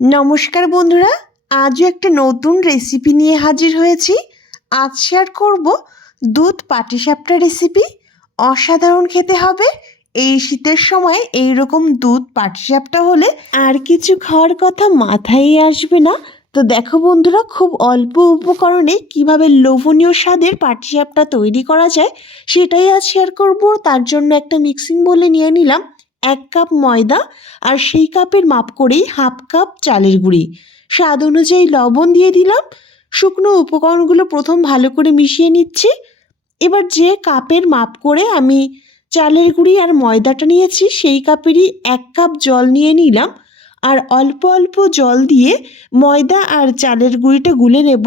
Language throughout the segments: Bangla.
নমস্কার বন্ধুরা, আজও একটা নতুন রেসিপি নিয়ে হাজির হয়েছি। আজ শেয়ার করব দুধ পাটিসাপটা রেসিপি অসাধারণ খেতে হবে। এই শীতের সময় এই রকম দুধ পাটিসাপটা হলে আর কিছু খাওয়ার কথা মাথায় আসবে না। তো দেখো বন্ধুরা, খুব অল্প উপকরণে কীভাবে লোভনীয় স্বাদের পাটিসাপটা তৈরি করা যায়, সেটাই আজ শেয়ার করব। তার জন্য একটা মিক্সিং বলে নিয়ে নিলাম। এক কাপ ময়দা আর সেই কাপের মাপ করেই হাফ কাপ চালের গুঁড়ি। স্বাদ অনুযায়ী লবণ দিয়ে দিলাম। শুকনো উপকরণগুলো প্রথম ভালো করে মিশিয়ে নিচ্ছি। এবার যে কাপের মাপ করে আমি চালের গুঁড়ি আর ময়দাটা নিয়েছি, সেই কাপেরই এক কাপ জল নিয়ে নিলাম। আর অল্প অল্প জল দিয়ে ময়দা আর চালের গুঁড়িটা গুলে নেব।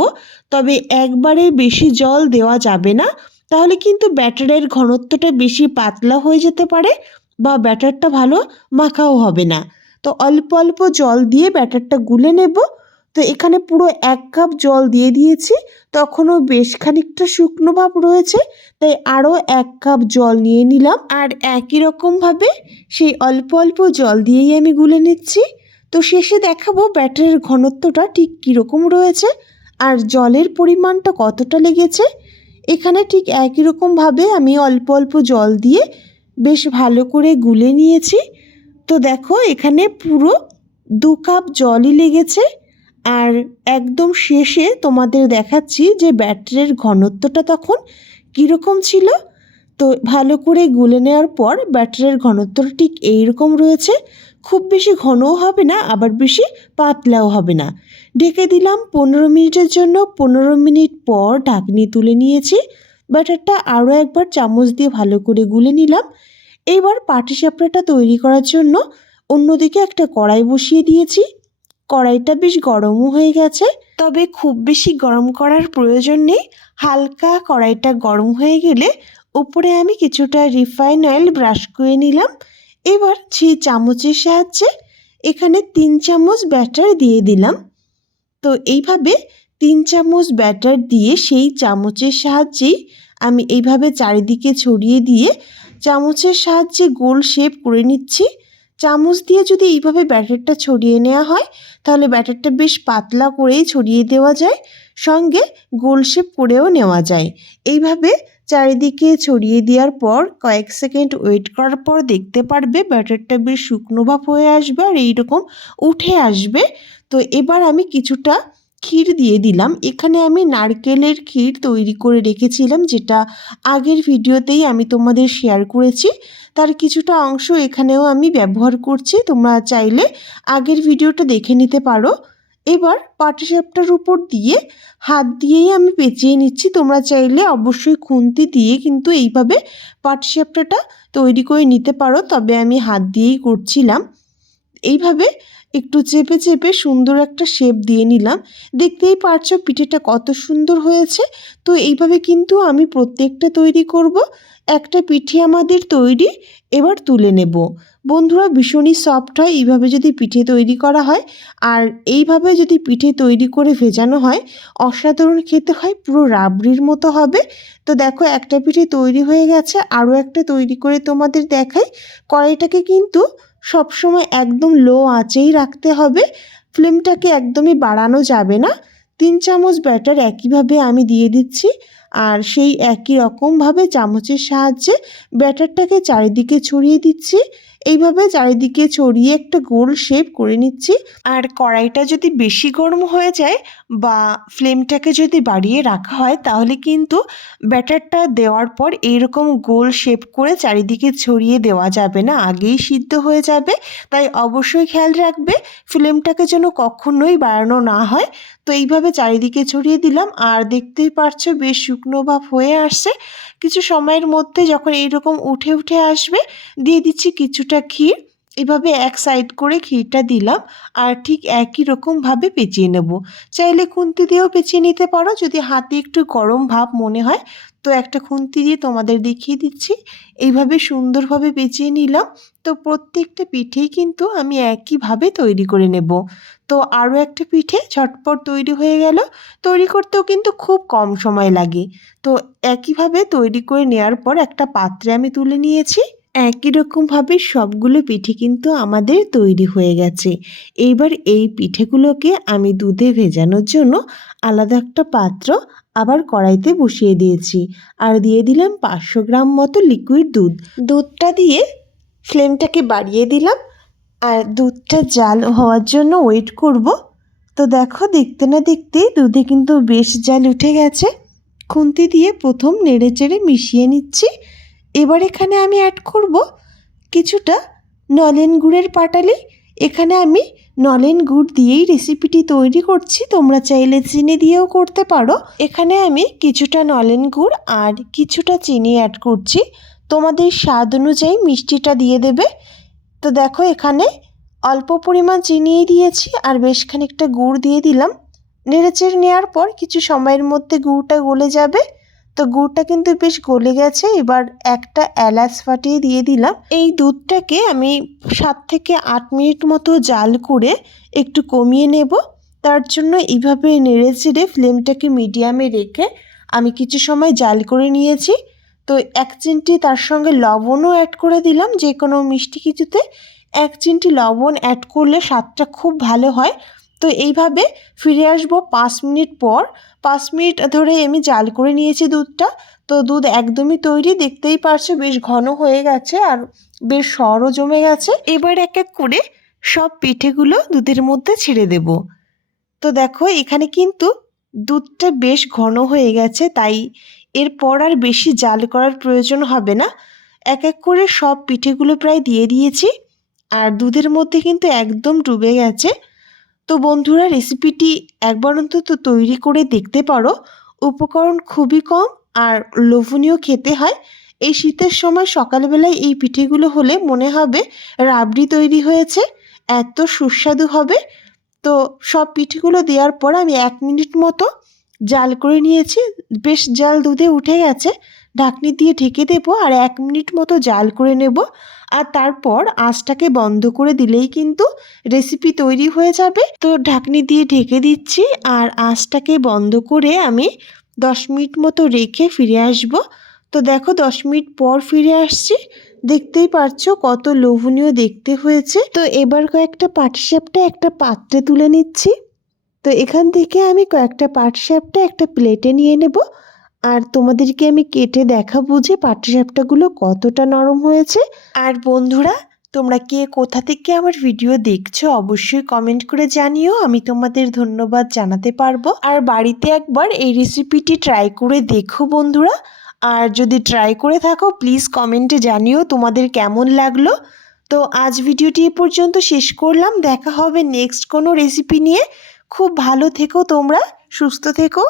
তবে একবারে বেশি জল দেওয়া যাবে না। তাহলে কিন্তু ব্যাটারের ঘনত্বটা বেশি পাতলা হয়ে যেতে পারে। বা ব্যাটারটা ভালো মাখাও হবে না। তো অল্প অল্প জল দিয়ে ব্যাটারটা গুলে নেব। তো এখানে পুরো এক কাপ জল দিয়ে দিয়েছি। তখনও বেশ খানিকটা শুকনো ভাব রয়েছে, তাই আরও এক কাপ জল নিয়ে নিলাম। আর একই রকমভাবে সেই অল্প অল্প জল দিয়েই আমি গুলে নিচ্ছি। তো শেষে দেখাবো ব্যাটারের ঘনত্বটা ঠিক কীরকম রয়েছে আর জলের পরিমাণটা কতটা লেগেছে। এখানে ঠিক একই রকমভাবে আমি অল্প অল্প জল দিয়ে বেশ ভালো করে গুলে নিয়েছি। তো দেখো, এখানে পুরো দু কাপ জলই লেগেছে। আর একদম শেষে তোমাদের দেখাচ্ছি যে ব্যাটারের ঘনত্বটা তখন কীরকম ছিল। তো ভালো করে গুলে নেওয়ার পর ব্যাটারের ঘনত্ব ঠিক এইরকম রয়েছে। খুব বেশি ঘনও হবে না, আবার বেশি পাতলাও হবে না। ঢেকে দিলাম পনেরো মিনিটের জন্য। পনেরো মিনিট পর ঢাকনি তুলে নিয়েছি। ব্যাটারটা আরও একবার চামচ দিয়ে ভালো করে গুলে নিলাম। এইবার পাটিসাপড়াটা তৈরি করার জন্য অন্যদিকে একটা কড়াই বসিয়ে দিয়েছি। কড়াইটা বেশ গরমও হয়ে গেছে, তবে খুব বেশি গরম করার প্রয়োজন নেই। হালকা কড়াইটা গরম হয়ে গেলে উপরে আমি কিছুটা রিফাইন অয়েল ব্রাশ করে নিলাম। এবার সেই চামচের সাহায্যে এখানে তিন চামচ ব্যাটার দিয়ে দিলাম। তো এইভাবে তিন চামচ ব্যাটার দিয়ে সেই চামচের সাহায্যেই আমি এইভাবে চারিদিকে ছড়িয়ে দিয়ে চামচের সাহায্যে গোল শেপ করে নিচ্ছি। চামচ দিয়ে যদি এইভাবে ব্যাটারটা ছড়িয়ে নেওয়া হয়, তাহলে ব্যাটারটা বেশ পাতলা করেই ছড়িয়ে দেওয়া যায়, সঙ্গে গোল শেপ করেও নেওয়া যায়। এইভাবে চারিদিকে ছড়িয়ে দেওয়ার পর কয়েক সেকেন্ড ওয়েট করার পর দেখতে পারবে ব্যাটারটা বেশ শুকনো ভাব হয়ে আসবে আর এইরকম উঠে আসবে। তো এবার আমি কিছুটা ক্ষীর দিয়ে দিলাম। এখানে আমি নারকেলের ক্ষীর তৈরি করে রেখেছিলাম, যেটা আগের ভিডিওতেই আমি তোমাদের শেয়ার করেছি। তার কিছুটা অংশ এখানেও আমি ব্যবহার করছি, তোমরা চাইলে আগের ভিডিওটা দেখে নিতে পারো। এবার পাটিসাপটার উপর দিয়ে হাত দিয়েই আমি পেঁচিয়ে নিচ্ছি। তোমরা চাইলে অবশ্যই খুন্তি দিয়ে কিন্তু এইভাবে পাটিসাপটাটা তৈরি করে নিতে পারো, তবে আমি হাত দিয়েই করছিলাম। এইভাবে একটু চেপে চেপে সুন্দর একটা শেপ দিয়ে নিলাম। দেখতেই পারছ পিঠেটা কত সুন্দর হয়েছে। তো এইভাবে কিন্তু আমি প্রত্যেকটা তৈরি করব। একটা পিঠে আমাদের তৈরি, এবার তুলে নেব। বন্ধুরা ভীষণই সফট হয়, এইভাবে যদি পিঠে তৈরি করা হয়। আর এইভাবে যদি পিঠে তৈরি করে ভেজানো হয়, অসাধারণ খেতে হয়, পুরো রাবড়ির মতো হবে। তো দেখো একটা পিঠে তৈরি হয়ে গেছে, আরও একটা তৈরি করে তোমাদের দেখাই। কড়াইটাকে কিন্তু সবসময় একদম লো আঁচেই রাখতে হবে। ফ্লেমটাকে একদমই বাড়ানো যাবে না। তিন চামচ ব্যাটার একইভাবে আমি দিয়ে দিচ্ছি। আর সেই একই রকমভাবে চামচের সাহায্যে ব্যাটারটাকে চারিদিকে ছড়িয়ে দিচ্ছি। এইভাবে চারিদিকে ছড়িয়ে একটা গোল শেপ করে নিচ্ছি। আর কড়াইটা যদি বেশি গরম হয়ে যায় বা ফ্লেমটাকে যদি বাড়িয়ে রাখা হয়, তাহলে কিন্তু ব্যাটারটা দেওয়ার পর এইরকম গোল শেপ করে চারিদিকে ছড়িয়ে দেওয়া যাবে না, আগেই সিদ্ধ হয়ে যাবে। তাই অবশ্যই খেয়াল রাখবে, ফ্লেমটাকে যেন কখনোই বাড়ানো না হয়। তো এইভাবে চারিদিকে ছড়িয়ে দিলাম। আর দেখতেই পারছ বেশ শুকনো ভাব হয়ে আসছে। কিছু সময়ের মধ্যে যখন এইরকম উঠে উঠে আসবে, দিয়ে দিচ্ছি কিছুটা ক্ষীর। এভাবে এক সাইড করে ক্ষীরটা দিলাম আর ঠিক একই রকমভাবে পেঁচিয়ে নেব। চাইলে খুন্তি দিয়েও পেঁচিয়ে নিতে পারো, যদি হাতে একটু গরম ভাব মনে হয়। তো একটা খুন্তি দিয়ে তোমাদের দেখিয়ে দিচ্ছি। এইভাবে সুন্দরভাবে পেঁচিয়ে নিলাম। তো প্রত্যেকটা পিঠেই কিন্তু আমি একইভাবে তৈরি করে নেব। তো আরও একটা পিঠে ঝটপট তৈরি হয়ে গেল। তৈরি করতেও কিন্তু খুব কম সময় লাগে। তো একইভাবে তৈরি করে নেওয়ার পর একটা পাত্রে আমি তুলে নিয়েছি। একই রকমভাবে সবগুলো পিঠে কিন্তু আমাদের তৈরি হয়ে গেছে। এইবার এই পিঠেগুলোকে আমি দুধে ভেজানোর জন্য আলাদা একটা পাত্র আবার কড়াইতে বসিয়ে দিয়েছি। আর দিয়ে দিলাম পাঁচশো গ্রাম মতো লিকুইড দুধ। দুধটা দিয়ে ফ্লেমটাকে বাড়িয়ে দিলাম। আর দুধটা জাল হওয়ার জন্য ওয়েট করব। তো দেখো, দেখতে না দেখতেই দুধে কিন্তু বেশ জাল উঠে গেছে। খুন্তি দিয়ে প্রথম নেড়ে চেড়ে মিশিয়ে নিচ্ছি। এবার এখানে আমি অ্যাড করব কিছুটা নলেন গুড়ের পাটালি। এখানে আমি নলেন গুড় দিয়েই রেসিপিটি তৈরি করছি। তোমরা চাইলে চিনি দিয়েও করতে পারো। এখানে আমি কিছুটা নলেন গুড় আর কিছুটা চিনি অ্যাড করছি। তোমাদের স্বাদ অনুযায়ী মিষ্টিটা দিয়ে দেবে। তো দেখো এখানে অল্প পরিমাণ চিনিই দিয়েছি আর বেশ খানিকটা গুড় দিয়ে দিলাম। নেড়েচেড়ে নেওয়ার পর কিছু সময়ের মধ্যে গুড়টা গলে যাবে। তো গুড়টা কিন্তু বেশ গলে গেছে। এবার একটা এলাচ ফাটিয়ে দিয়ে দিলাম। এই দুধটাকে আমি সাত থেকে আট মিনিট মতো জাল করে একটু কমিয়ে নেব। তার জন্য এইভাবে নেড়ে চেড়ে ফ্লেমটাকে মিডিয়ামে রেখে আমি কিছু সময় জাল করে নিয়েছি। তো এক চিমটি তার সঙ্গে লবণও অ্যাড করে দিলাম। যে কোনো মিষ্টি কিছুতে এক চিমটি লবণ অ্যাড করলে স্বাদটা খুব ভালো হয়। তো এইভাবে ফিরে আসব পাঁচ মিনিট পর। পাঁচ মিনিট ধরে আমি জাল করে নিয়েছি দুধটা। তো দুধ একদমই তৈরি, দেখতেই পারছ বেশ ঘন হয়ে গেছে আর বেশ সরও জমে গেছে। এবার এক এক করে সব পিঠেগুলো দুধের মধ্যে ছেড়ে দেব। তো দেখো এখানে কিন্তু দুধটা বেশ ঘন হয়ে গেছে, তাই এরপর আর বেশি জাল করার প্রয়োজন হবে না। এক এক করে সব পিঠেগুলো প্রায় দিয়ে দিয়েছি। আর দুধের মধ্যে কিন্তু একদম ডুবে গেছে। তো বন্ধুরা রেসিপিটি একবার অন্তত তৈরি করে দেখতে পারো। উপকরণ খুবই কম আর লোভনীয় খেতে হয়। এই শীতের সময় সকালবেলায় এই পিঠেগুলো হলে মনে হবে রাবড়ি তৈরি হয়েছে, এত সুস্বাদু হবে। তো সব পিঠেগুলো দেওয়ার পর আমি এক মিনিট মতো জাল করে নিয়েছি। বেশ জাল দুধে উঠে গেছে। ঢাকনি দিয়ে ঢেকে দেবো আর এক মিনিট মতো জাল করে নেব। আর তারপর আঁচটাকে বন্ধ করে দিলেই কিন্তু রেসিপি তৈরি হয়ে যাবে। তো ঢাকনি দিয়ে ঢেকে দিচ্ছি আর আঁচটাকে বন্ধ করে আমি দশ মিনিট মতো রেখে ফিরে আসব। তো দেখো দশ মিনিট পর ফিরে আসছি। দেখতেই পারছ কত লোভনীয় দেখতে হয়েছে। তো এবার কয়েকটা পাটিসাপটা একটা পাত্রে তুলে নিচ্ছি। তো এখান থেকে আমি কয়েকটা পাটিসাপটা একটা প্লেটে নিয়ে নেব। আর তোমাদেরকে আমি কেটে দেখাবো যে পাটিসাপটাগুলো কতটা নরম হয়েছে। আর বন্ধুরা, তোমরা কে কোথা থেকে আমার ভিডিও দেখছ অবশ্যই কমেন্ট করে জানিও, আমি তোমাদের ধন্যবাদ জানাতে পারব। আর বাড়িতে একবার এই রেসিপিটি ট্রাই করে দেখো বন্ধুরা। আর যদি ট্রাই করে থাকো প্লিজ কমেন্টে জানিও তোমাদের কেমন লাগল। তো আজ ভিডিওটি এ পর্যন্ত শেষ করলাম। দেখা হবে নেক্সট কোনো রেসিপি নিয়ে। খুব ভালো থেকো তোমরা, সুস্থ থেকো।